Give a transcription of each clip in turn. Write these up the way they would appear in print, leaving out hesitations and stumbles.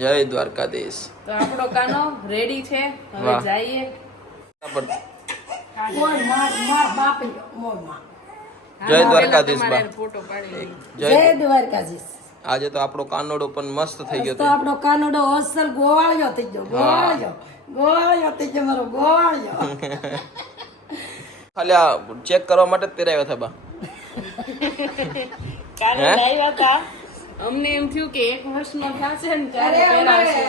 જય દ્વારકાધીશ. તો આપણો કાનો રેડી છે, હવે જઈએ. જય દ્વારકાધીશ બા. ફોટો પાડી. જય દ્વારકાધીશ. આજે તો આપણો કાનોડો પણ મસ્ત થઈ ગયો. તો આપણો કાનોડો અસલ ગોવાળિયો થઈ ગયો. ગોવાળિયો થઈ ગયો મારો ગોવાળિયો. ખાલી આ ચેક કરવા માટે જ પહેરાવ્યા હતા બા. કાલે લાવ્યા હતા. અમને એમ થયું કે 1 વર્ષનો થશે ને ત્યારે પહેરાવશે.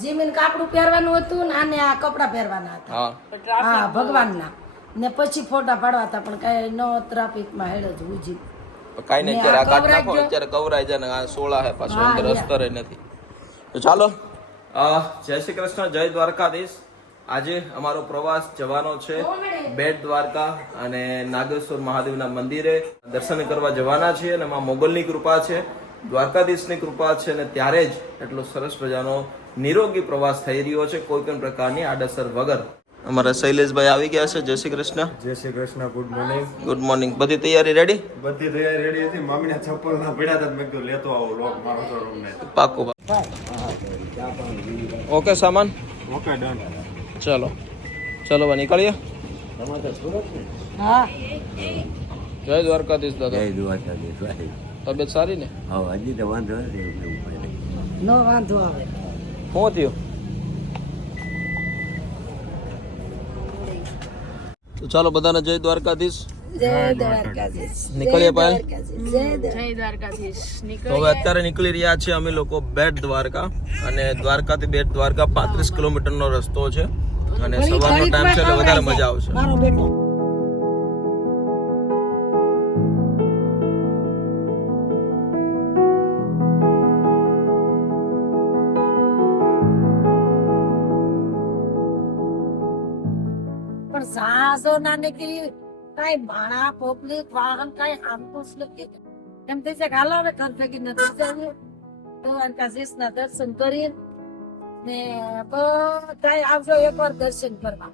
જીમીન કાપડું પહેરવાનું હતું ને આને આ કપડા પહેરવાના હતા. હા ભગવાનના. ને પછી ફોટા પાડવા હતા પણ કઈ નો ટ્રાફિકમાં હેડે જ ઉજી. કઈ નહીં, અત્યારે આ કાઢ નાખો, અત્યારે કવરાઈ જાય ને આ 16 હે પાછું અંદર અસ્તરે નથી. તો ચાલો, જય શ્રી કૃષ્ણ, જય દ્વારકાધીશ. આજે અમારો પ્રવાસ જવાનો છે બેટ દ્વારકા અને નાગેશ્વર મહાદેવના મંદિરે દર્શન કરવા જવાના છીએ. અને એમાં મોગલની કૃપા છે, દ્વારકાધીશની કૃપા છે, અને ત્યારે જ એટલો સરસ મજાનો નિરોગી પ્રવાસ થઈ રહ્યો છે, કોઈ પણ પ્રકારની આડઅસર વગર. અમારા શૈલેષભાઈ આવી ગયા છે. જય શ્રી કૃષ્ણ. જય Shri Krishna. Good morning. Good morning. બધી તૈયારી રેડી? બધી તૈયારી રેડી હતી. મામીના ચપ્પલ ના પડ્યા હતા, મેં કીધું લેતો આવો લોક મારો તો રૂમ ને. પાકું. ઓકે સામાન ઓકે ડન. ચલો ચલો બા નીકળીએ. હા જય દ્વારકાધીશ દાદા. જય દ્વારકાધીશ ભાઈ. તબિયત સારી ને? હા, હજી તો વાંધો નથી. નો વાંધો આવે. શું થયું? તો ચાલો બધાને જય દ્વારકાધીશ. જય દ્વારકાધીશ. નીકળીએ પાયલ. જય જય દ્વારકાધીશ. તો હવે અત્યારે નીકળી રહ્યા છીએ અમે લોકો બેટ દ્વારકા. અને દ્વારકાથી બેટ દ્વારકા 35 કિલોમીટરનો રસ્તો છે અને સવારનો ટાઈમ છે એટલે વધારે મજા આવશે. મારો બેટો પણ સાસો ના નીકળી કઈ ભાણા પબ્લિક વાહન કઈ આમકુશ નથી. એમ થઈ છે કે હાલો હવે ઘર ભેગી નથી જવું. તો દ્વારકાધીશ ના દર્શન કરી ને બધા આવજો એકવાર દર્શન કરવા.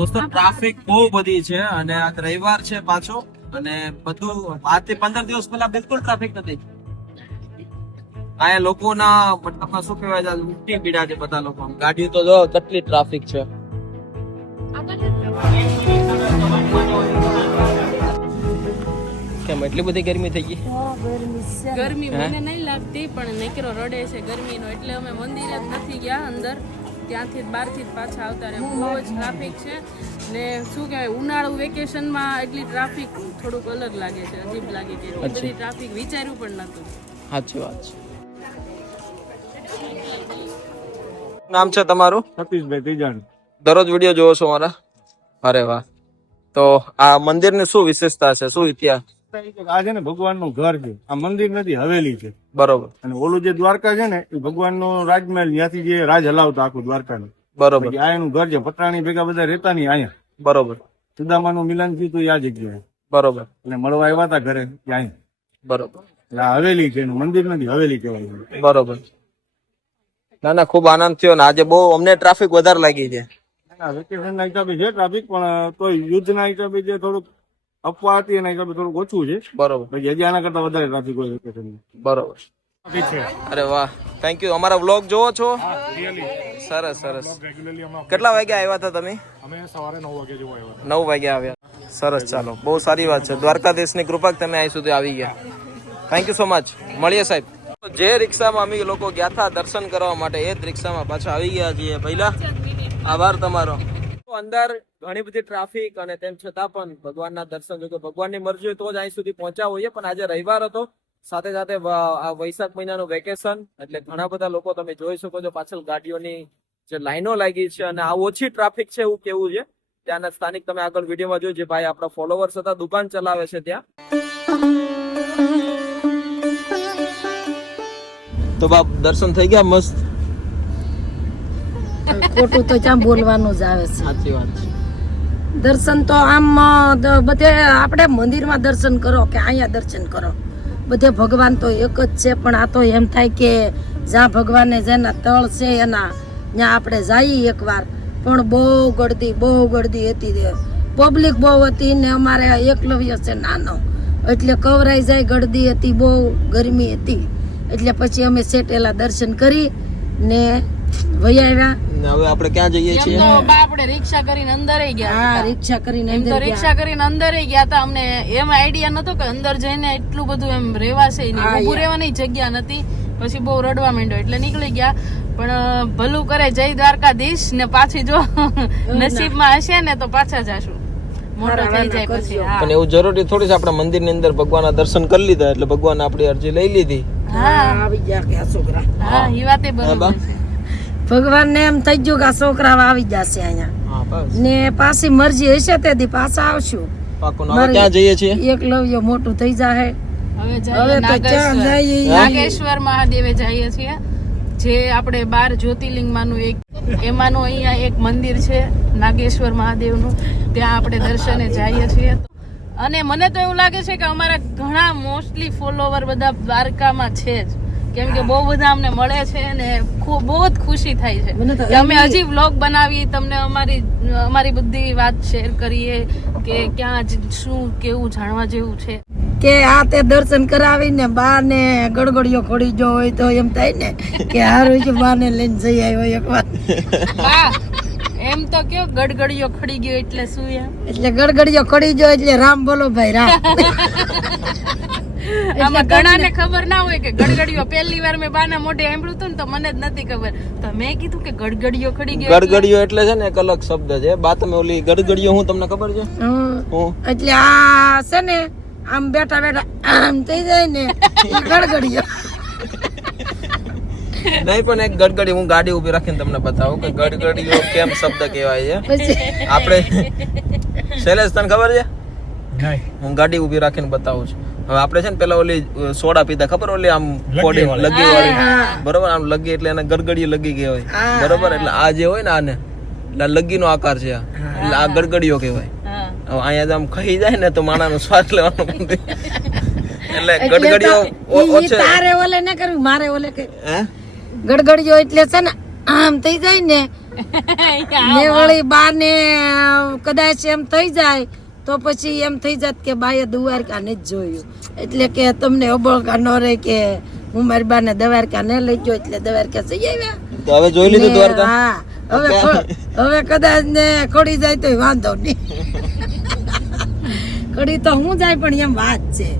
દોસ્તો ટ્રાફિક બહુ બધી છે અને આ રવિવાર છે પાછો, અને બધું 5 થી 15 દિવસ પહેલા બિલકુલ ટ્રાફિક નથી. અહીંયા લોકોના મતલબમાં શું કહેવાય છે, ઉલટી પીડા છે બધા લોકો. ગાડીઓ તો જો કેટલી ટ્રાફિક છે. કેમ એટલી બધી ગરમી થઈ ગઈ? ગરમી મને નહીં લાગતી, પણ નકરો રડે છે ગરમીનો, એટલે અમે મંદિરે જ નથી ગયા અંદર. ત્યાંથી બહારથી જ પાછા આવતા રહ્યા. બહુ જ ટ્રાફિક છે ને શું કહેવાય, ઉનાળુ વેકેશનમાં એટલી ટ્રાફિક થોડુંક અલગ લાગે છે, અજીબ લાગે છે. એટલી બધી ટ્રાફિક વિચાર્યું પણ નતું. સાચી વાત છે. નામ છે તમારું? સતીશભાઈ ત્રીજાણી. દરરોજ વિડીયો જોવો છો મારા? અરે વાહ. તો આ મંદિરની શું વિશેષતા છે, શું ઇતિહાસ? આ છે ને ભગવાનનું ઘર છે, આ મંદિર નથી, હવેલી છે. બરોબર અને ઓલું જે દ્વારકા છે ને એ ભગવાનનો રાજમહેલ, ત્યાંથી જે રાજ હલાવતા આખું દ્વારકાનું. બરોબર આ એનું ઘર છે. પટરાણી ભેગા બધા રહેતા નહીં અહીંયા. બરોબર સુદામાનું મિલન થયું હતું આ જગ્યાએ, બરોબર એટલે મળવા આવ્યા હતા ઘરે ત્યાં. બરોબર. એટલે આ હવેલી છે, એનું મંદિર નથી, હવેલી કહેવાય છે. બરોબર. ના ના, ખૂબ આનંદ થયો ને આજે બહુ અમને ટ્રાફિક વધારે લાગી છે. વેકેશન ના હિસાબે છે ટ્રાફિક, પણ તોય યુદ્ધ ના હિસાબે જે થોડુંક અફવા હતી એના હિસાબે થોડુંક ઓછું છે. બરોબર. પછી હજી આના કરતા વધારે ટ્રાફિક હોય વેકેશન. બરોબર. અરે વાહ, થેન્ક યુ. અમારા વ્લોગ જોવો છો? સરસ સરસ. કેટલા વાગ્યા આવ્યા હતા તમે? અમે સવારે 9 વાગે જેવું આવ્યા. 9 વાગ્યા આવ્યા. સરસ, ચાલો, બહુ સારી વાત છે. દ્વારકાધીશની કૃપા તમે અહીં સુધી આવી ગયા. Thank you so much. મળીએ સાહેબ. જે રિક્ષામાં અમે લોકો ગયા હતા દર્શન કરવા માટે, એ જ રિક્ષામાં પાછા આવી ગયા છીએ. પહેલા આભાર તમારો. અંદર ઘણી બધી ટ્રાફિક અને તેમ છતાં પણ ભગવાનના દર્શન, જો કે ભગવાનની મરજી હોય તો જ અહીં સુધી પહોંચ્યા હોઈએ. પણ આજે રવિવાર હતો, સાથે સાથે આ વૈશાખ મહિનાનું વેકેશન, એટલે ઘણા બધા લોકો તમે જોઈ શકો છો પાછળ ગાડીઓની જે લાઈનો લાગી છે. અને આ ઓછી ટ્રાફિક છે એવું કેવું છે ત્યાંના સ્થાનિક. તમે આગળ વિડીયોમાં જોયું, જે ભાઈ આપણા ફોલોવર્સ હતા, દુકાન ચલાવે છે ત્યાં. તો બાપ દર્શન થઈ ગયા મસ્ત. ખોટું તો ક્યાં બોલવાનું જ આવે છે. સાચી વાત છે. દર્શન તો આમ બધે આપણે મંદિરમાં દર્શન કરો કે અહીંયા દર્શન કરો, બધે ભગવાન તો એક જ છે. પણ આ તો એમ થાય કે જ્યાં ભગવાને જેના તળ છે એના ત્યાં આપણે જઈએ એકવાર. પણ બહુ ગળદી હતી, પબ્લિક બહુ હતી ને અમારે એકલવ્ય છે નાનો, એટલે કવરાઈ જાય. ગળદી હતી, બહુ ગરમી હતી, એટલે પછી અમે સેટેલા દર્શન કરી ને વહી આવ્યા. ને હવે આપણે ક્યાં જઈએ એમ છીએ? તો બા આપણે રિક્ષા કરીને અંદર ગયા હા, હતા. રિક્ષા કરીને એમ તો અંદર રિક્ષા કરીને અંદર ગયા હતા. અમને એમ આઈડિયા નતો કે અંદર જઈને એટલું બધું એમ રેવાશે નહીં, ઊભું રહેવાની જગ્યા નથી. પછી બહુ રડવા માંડ્યો એટલે નીકળી ગયા. પણ ભલું કરે જય દ્વારકાધીશ ને પાછી જો નસીબમાં હશે ને તો પાછા જાશું, મોટો થઈ જાય પછી. હા પણ એવું જરૂરી થોડી છે, આપણે મંદિરની અંદર ભગવાનના દર્શન કરી લીધા એટલે ભગવાન આપણી અરજી લઈ લીધી. આવી ગયા કે આ છોકરા, હા એ વાતે બરોબર છે. ભગવાનને એમ થઈ ગયું કે આ છોકરા આવી જશે અહીંયા હા બસ ને પાછી મરજી હશે તેથી પાછા આવશું. પાકું. હવે ક્યાં જઈએ છીએ? એકલવ્ય મોટું થઈ જાય. હવે હવે જઈએ તો ક્યાં જઈએ? નાગેશ્વર મહાદેવે જઈએ છીએ, જે આપણે 12 જ્યોતિર્લિંગમાંનું એક એમાંનું અહીંયા એક મંદિર છે નાગેશ્વર મહાદેવનું. ત્યાં આપણે દર્શને જઈએ છીએ. અને મને તો એવું લાગે છે કે અમારા ઘણા મોસ્ટલી ફોલોવર બધા દ્વારકામાં છે જ, કેમ કે બહુ બધા અમને મળે છે ને બહુ જ ખુશી થાય છે કે અમે હજી વ્લોગ બનાવીએ, તમને અમારી બધી વાત શેર કરીએ કે ક્યાં શું કેવું જાણવા જેવું છે. કે આ તે દર્શન કરાવીને બા ને ગડગડિયો ખોડી ગયો હોય તો એમ થાય ને કે હારું છે બા ને લઈને જઈ આવ્યો એકવાર. હા એમ તો કયો ગડગડિયો ખડી ગયો એટલે શું એમ, એટલે ગડગડિયો ખડી ગયો એટલે રામ બોલો ભાઈ રામ. આમાં ઘણાને ખબર ના હોય કે ગડગડિયો પહેલી વાર મેં બાના મોઢે સાંભળ્યું હતું ને તો મને જ નથી ખબર, તો મેં કીધું કે ગડગડિયો ખડી ગયો એટલે? ગડગડિયો એટલે છે ને એક અલગ શબ્દ છે. બા તમે ઓલી ગડગડિયો હું તમને ખબર છે? હું એટલે આ છે ને આમ બેઠા બેઠા આમ થઈ જાય ને ઈ ગડગડિયો. નહીં પણ એક ગડગડી હું ગાડી ઉભી રાખીને તમને બતાવું કે ગડગડીયો કેમ શબ્દ કહેવાય છે. પછી આપણે શૈલેષ તને ખબર છે? હું ગાડી ઉભી રાખીને બતાવું છું. હવે આપણે છે ને પેલા ઓલી સોડા પીતા ખબર, ઓલી આમ ફોડી લગી વાળી, બરોબર? આમ લગી એટલે એને ગડગડી લગી કહેવાય, બરોબર? એટલે આ જે હોય ને આને એટલે લગીનો આકાર છે આ, એટલે આ ગડગડીયો કહેવાય. હવે અહીંયા આમ ખાઈ જાય ને તો માણાનો શ્વાસ લેવાનો બંધ થઈ જાય. એટલે ગડગડીયો ઓછે. તારે ઓલે ના કરવું, મારે ઓલે કે હે ગડગડિયો એટલે છે ને આમ થઈ જાય ને ને વળી બા ને કદાચ એમ થઈ જાય તો પછી એમ થઈ જાત કે બાએ દ્વારકા ને જ જોયું, એટલે કે તમને અબળકા ન રહે કે હું મારી બા ને દ્વારકા ને લઈ ગયો એટલે દ્વારકા જઈ આવ્યા. તો હવે જોઈ લીધું દ્વારકા? હા હવે કદાચ ને ખડી જાય તો વાંધો નહીં, ખડી તો હું જાય પણ એમ વાત છે.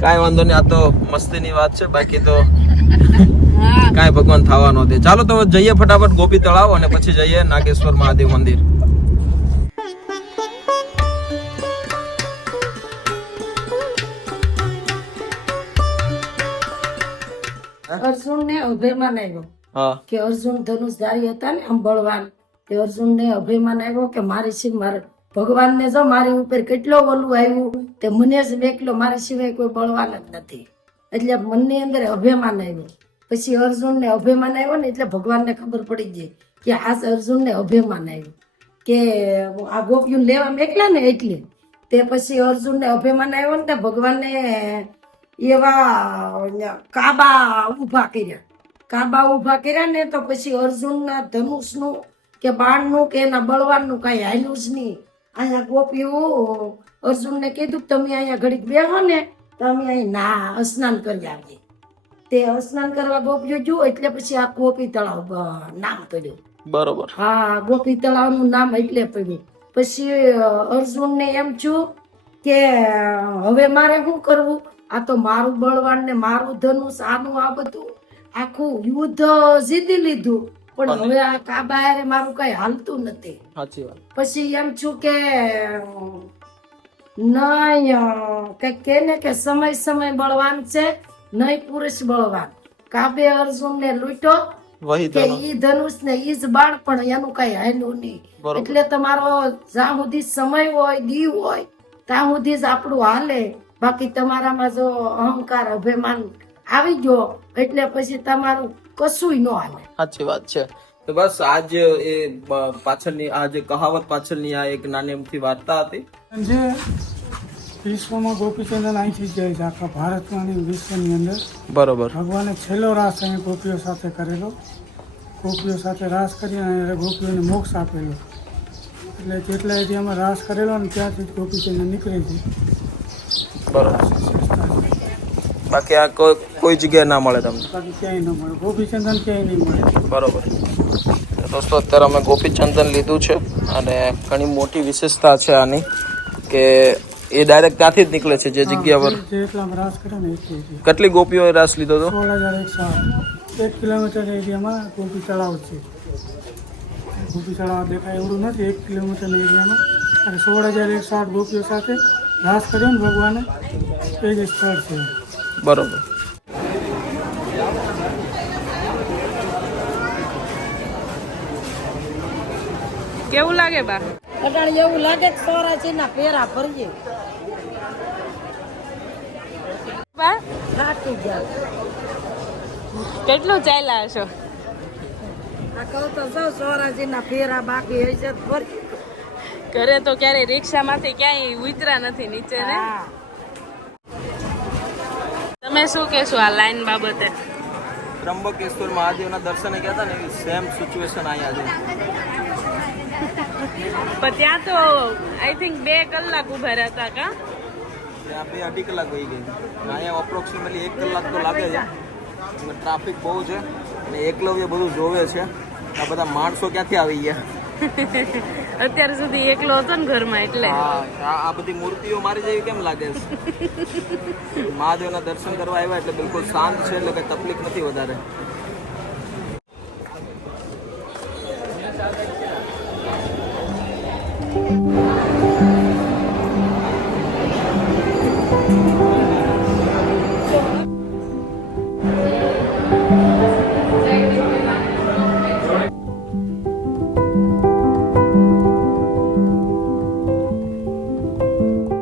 કાંઈ વાંધો નહીં, આ તો મસ્તીની વાત છે, બાકી તો કાંઈ ભગવાન થવા નો દે. ચાલો તો જઈએ ફટાફટ ગોપી તળાવ અને પછી જઈએ નાગેશ્વર મહાદેવ મંદિર. અર્જુન ને અભિમાન આવ્યો હા કે અર્જુન ધનુષધારી હતા ને આમ બળવાન, તે અર્જુન ને અભિમાન આવ્યો કે મારી સિવાય મારે ભગવાન ને જો મારી ઉપર કેટલો ઓલું આવ્યું તે મને જ એકલો, મારી સિવાય કોઈ બળવાન જ નથી. એટલે મનની અંદર અભિમાન આવ્યું. પછી અર્જુન ને અભિમાન આવ્યો ને એટલે ભગવાન ને ખબર પડી ગઈ કે આ અર્જુન ને અભિમાન આવ્યું કે આ ગોપીઓ લેવા મેકલા ને એટલે તે પછી અર્જુન ને અભિમાન આવ્યો ને ભગવાન ને એવા કાબા ઉભા કર્યા ને તો પછી અર્જુન ના ધનુષ નું કે બાણ નું કે એના બળવાન નું કઈ હાલ્યું જ નહીં. અહીંયા ગોપીઓ અર્જુન ને કીધું તમે અહીંયા ઘડીક બેહો ને તો અમે અહીં ના સ્નાન કરી આવીએ. તે સ્નાન કરવા ગોપીઓ જો એટલે પછી આ ગોપી તળાવ નામ પડ્યું. બરોબર. હા, ગોપી તળાવ નું નામ એટલે પડ્યું. પછી અર્જુન ને એમ થયું કે હવે મારે શું કરવું, આ તો મારું બળવાન ને મારું ધનુષ આનું આ બધું આખું યુદ્ધ જીતી લીધું, પણ હવે આ કાબા મારું કઈ હાલતું નથી. સાચી વાત. પછી એમ છું કે નહીં કે ને કે સમય સમય બળવાન છે, નહીં પુરુષ બળવાન. કાબે અર્જુન ને લૂંટો કે ઈ ધનુષ ને ઈ જ બાણ, પણ એનું કઈ હાલ્યું નહીં. એટલે તમારો જ્યાં સુધી સમય હોય દીવ હોય ત્યાં સુધી જ આપણું હાલે. બાકી તમારામાં જો અહંકાર અભિમાન આવી ગયો એટલે પછી તમારું કશું ન હાલે. સાચી વાત છે. તો બસ આજ એ પાછળની આ જે કહાવત પાછળની આ એક નાની અમથી વાર્તા હતી. જે વિશ્વમાં ગોપીચંદન અહીંથી જાય છે, આખા ભારતમાં અને વિશ્વની અંદર. બરોબર. ભગવાને છેલ્લો રાસ અહીં ગોપીઓ સાથે કરેલો, ગોપીઓ સાથે રાસ કરી અને ગોપીઓને મોક્ષ આપેલો. એટલે જેટલા એરિયામાં રાસ કરેલો ને ત્યાંથી જ ગોપીચંદન નીકળે છે. બરોબર. બાકી આ કોઈ જગ્યાએ ના મળે તમને? બાકી ક્યાંય ન મળે. ગોપીચંદન ક્યાંય નહીં મળે. બરોબર. દોસ્તો અત્યારે અમે ગોપીચંદન લીધું છે અને ઘણી મોટી વિશેષતા છે આની કે એ ડાયરેક્ટ ત્યાંથી જ નીકળે છે જે જગ્યા પર. જેટલામાં રાસ કરે ને એટલી છે. કેટલી ગોપીઓએ રસ લીધો હતો? 16,107. 1 કિલોમીટર એરિયામાં ગોપી તળાવ છે. ગોપી તળાવ દેખાય એવડું નથી 1 કિલોમીટરના એરિયામાં. અને 16,107 ગોપીઓ સાથે રાસ કર્યો ને ભગવાને એ જ સ્થળ છે. બરોબર. કેવું લાગે બા? અટાણે એવું લાગે કે સોરાજીના પેરા ભરીએ બા થાકી ગયા. કેટલું ચાલ્યા હશો? આ કહું તો સૌ સોરાજીના પેરા બાકી હશે તો ભરીએ. ઘરે તો ક્યારેય રિક્ષામાંથી ક્યાંય ઉતરા નથી નીચે ને. હા. તમે શું કહેશો આ લાઈન બાબતે? ત્રંબકેશ્વર મહાદેવના દર્શને ગયા હતા ને એવી સેમ સિચ્યુએશન અહીંયા છે. પણ ત્યાં તો આઈ થિંક 2 કલાક ઉભા રહેતા કા? ત્યાં 2-2.5 કલાક વહી ગઈ. અહીંયા અપ્રોક્સિમેટલી 1 કલાક તો લાગે છે. ટ્રાફિક બહુ છે અને એકલવ્ય બધું જોવે છે. આ બધા માણસો ક્યાંથી આવી ગયા? અત્યાર સુધી એકલો હતો ને ઘરમાં એટલે. આ બધી મૂર્તિઓ મારી જેવી કેમ લાગે છે? મહાદેવના દર્શન કરવા આવ્યા એટલે બિલકુલ શાંત છે એટલે કઈ તકલીફ નથી વધારે.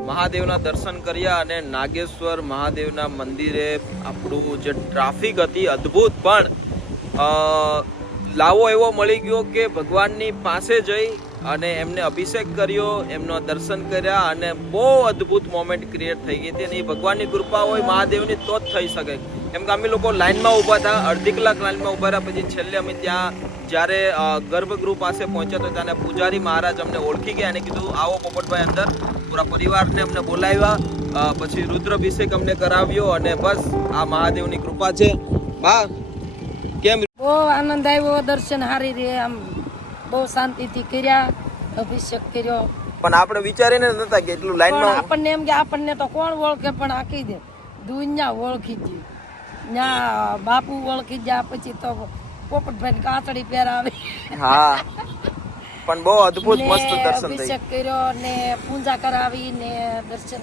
મહાદેવના દર્શન કર્યા અને નાગેશ્વર મહાદેવના મંદિરે આપણું જે ટ્રાફિક હતી અદ્ભુત પણ લાવો એવો મળી ગયો કે ભગવાનની પાસે જઈ અને એમને અભિષેક કર્યો, એમનો દર્શન કર્યા અને બહુ અદ્ભુત મોમેન્ટ ક્રિએટ થઈ ગઈ હતી. અને એ ભગવાનની કૃપા હોય મહાદેવની તો જ થઈ શકે. કેમ કે અમે લોકો લાઈનમાં ઊભા હતા, અડધી કલાક લાઈનમાં ઊભા રહ્યા. પછી છેલ્લે અમે ત્યાં જ્યારે ગર્ભગૃહ પાસે પહોંચ્યા તો ત્યાં પૂજારી મહારાજ અમને ઓળખી ગયા અને કીધું આવો પોપટભાઈ અંદર. પૂરા પરિવારને અમને બોલાવ્યા, પછી રુદ્રાભિષેક અમને કરાવ્યો અને બસ આ મહાદેવની કૃપા છે. બા કેમ? બહુ આનંદ આવ્યો. દર્શન હારી રે આમ બહુ શાંતિથી કર્યા, અભિષેક કર્યો. પણ આપણે વિચારીને નતા કે એટલું પણ લાઈનમાં આપણને એમ કે આપણને તો કોણ ઓળખે, પણ આખી દે દુનિયા ઓળખી ગઈ. ત્યાં બાપુ ઓળખી ગયા, પછી તો પોપટભાઈ કાતડી પહેરાવે. હા પણ બહુ અદ્ભુત મસ્ત દર્શન થઈ. અભિષેક કર્યો ને પૂજા કરાવી ને દર્શન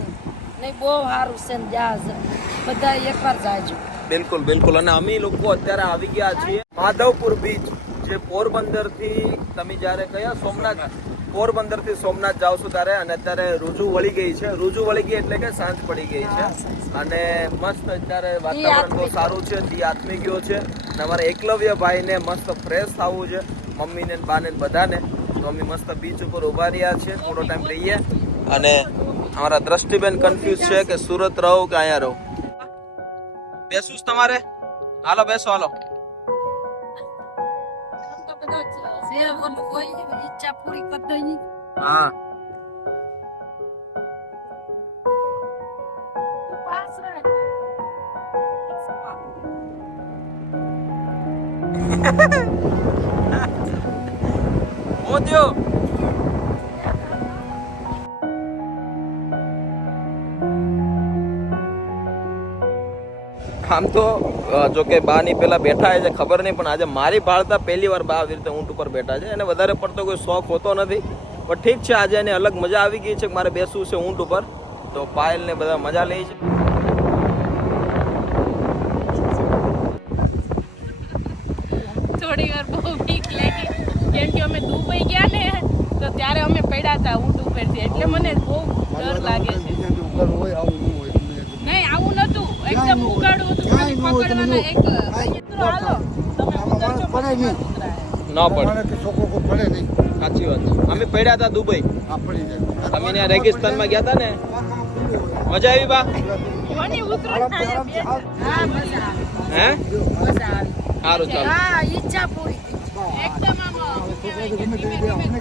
ને બહુ સારું છે ને જ્યાં બધા એકવાર જાયજો. બિલકુલ બિલકુલ. અને અમે લોકો અત્યારે આવી ગયા છીએ માધવપુર બીચ, જે પોરબંદર થી તમે જયારે કયા સોમનાથ, પોરબંદર થી સોમનાથ જાવ છો ત્યારે. અને અત્યારે રૂજુ વળી ગઈ છે. રૂજુ વળી ગઈ એટલે કે સાંજ પડી ગઈ છે અને મસ્ત અત્યારે વાતાવરણ બહુ સારું છે. દી આથમી ગયો છે અને અમારા એકલવ્ય ભાઈને મસ્ત ફ્રેશ થવું છે, મમ્મીને બાને બધાને. તો અમે મસ્ત બીચ ઉપર ઉભા રહ્યા છીએ, થોડો ટાઈમ રહીએ. અને અમારા દ્રષ્ટિબેન કન્ફ્યુઝ છે કે સુરત રહો કે અહીંયા રહો. બેસું તમારે? હાલો બેસો, હાલો. ઈચ્છા પૂરી કરી દઈ. હા હું થયું? આમ તો જો કે બા ની પેલા બેઠા છે ખબર નહીં, પણ આજે મારી ભાળતા પહેલી વાર બા આવી રીતે ઊંટ ઉપર બેઠા છે. એને વધારે પડતો કોઈ શોખ હોતો નથી, પણ ઠીક છે આજે એને અલગ મજા આવી ગઈ છે કે મારે બેસવું છે ઊંટ ઉપર. તો પાયલ ને બધા મજા લે છે. થોડી વાર બહુ બીક લાગી, કેમ કે અમે દુબઈ ગયા ને તો ત્યારે અમે પડ્યા હતા ઊંટ ઉપરથી, એટલે મને બહુ ડર લાગે છે. નહીં આવું નતું, એકદમ ઉગાડું હતું, ખાલી પકડવાના એક મિત્રો હાલો તમે ઉતરજો પછી ના પડે, સાચી વાત છે. અમે પડ્યા હતા દુબઈ, અમે ત્યાં રેગિસ્તાનમાં ગયા હતા ને. મજા આવી બા? મને ઉતરો થાય બે. હા મજા આવે. હે મજા આવે. સારું ચાલો. હા ઈચ્છા પૂરી. એકદમ આમ કહેવાય કે ધીમે ધીમે